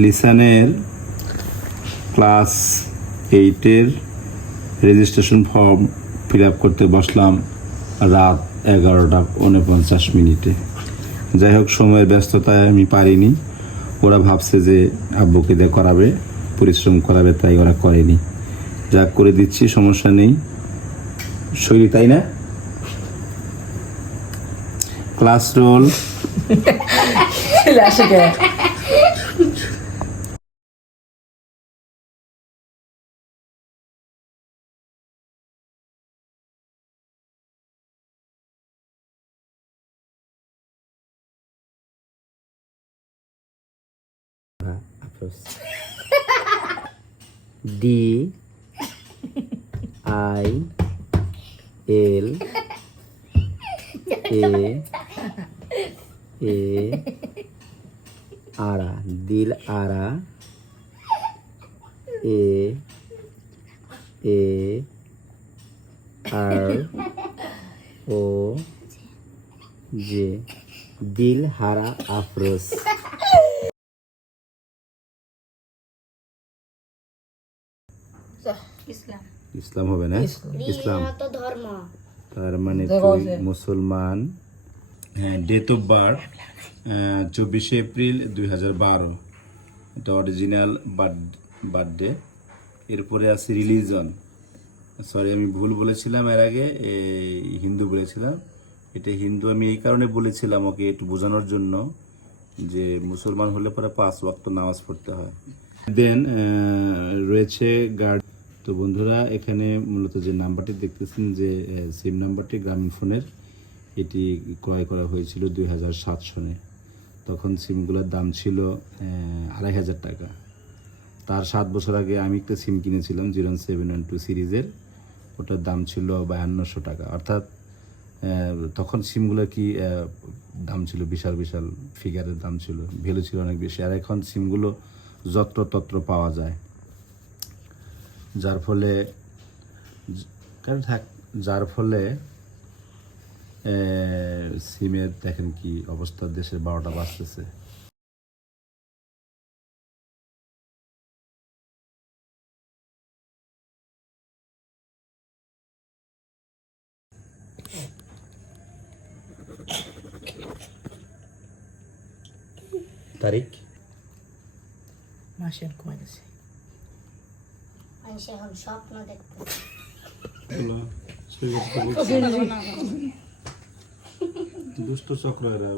লিসানের class 8-এর registration form fill up করতে বসলাম রাত 11:49। যাই হোক, সময়ের ব্যস্ততায় আমি পারিনি। ওরা ভাবছে যে আব্বুকে দিয়ে করাবে, পরিশ্রম করাবে, তাই ওরা করেনি। যা করে দিচ্ছি, সমস্যা নেই। শৈলী, তাই না? Class roll. DILAARA দিল আরা AAROJ দিল হারা আফরোজ। ইসলাম হবে না? ইসলাম ধর্ম, তার মানে তুই মুসলমান। ডেট অফ বার্থ 24 এপ্রিল 2012, এটা অরিজিনাল বার্থডে। এরপরে আছে রিলিজন, সরি আমি ভুল বলেছিলাম, এর আগে হিন্দু বলেছিলাম। এটা হিন্দু আমি এই কারণে বলেছিলাম ওকে একটু বোঝানোর জন্য যে মুসলমান হলে পরে 5 ওয়াক্ত নামাজ পড়তে হয়। দেন রয়েছে গার্ড। তো বন্ধুরা, এখানে মূলত যে নাম্বারটি দেখতেছেন, যে সিম নাম্বারটি গ্রামীণ ফোনের, এটি ক্রয় করা হয়েছিল 2007 সনে। তখন সিমগুলোর দাম ছিল 2500 টাকা। তার 7 বছর আগে আমি একটা সিম কিনেছিলাম 0712 সিরিজের, ওটার দাম ছিল 5200 টাকা। অর্থাৎ তখন সিমগুলো কি দাম ছিল বিশাল বিশাল ফিগারের দাম ছিল, ভ্যালু ছিল অনেক বেশি। আর এখন সিমগুলো যত্রতত্র পাওয়া যায়, যার ফলে সিমের দেখেন কি অবস্থা, দেশের 12টা বাজতেছে। তারিখ মাসে কমে গেছে। মানুষ এখন স্বপ্ন দেখতে। দুষ্ট চক্র এরা।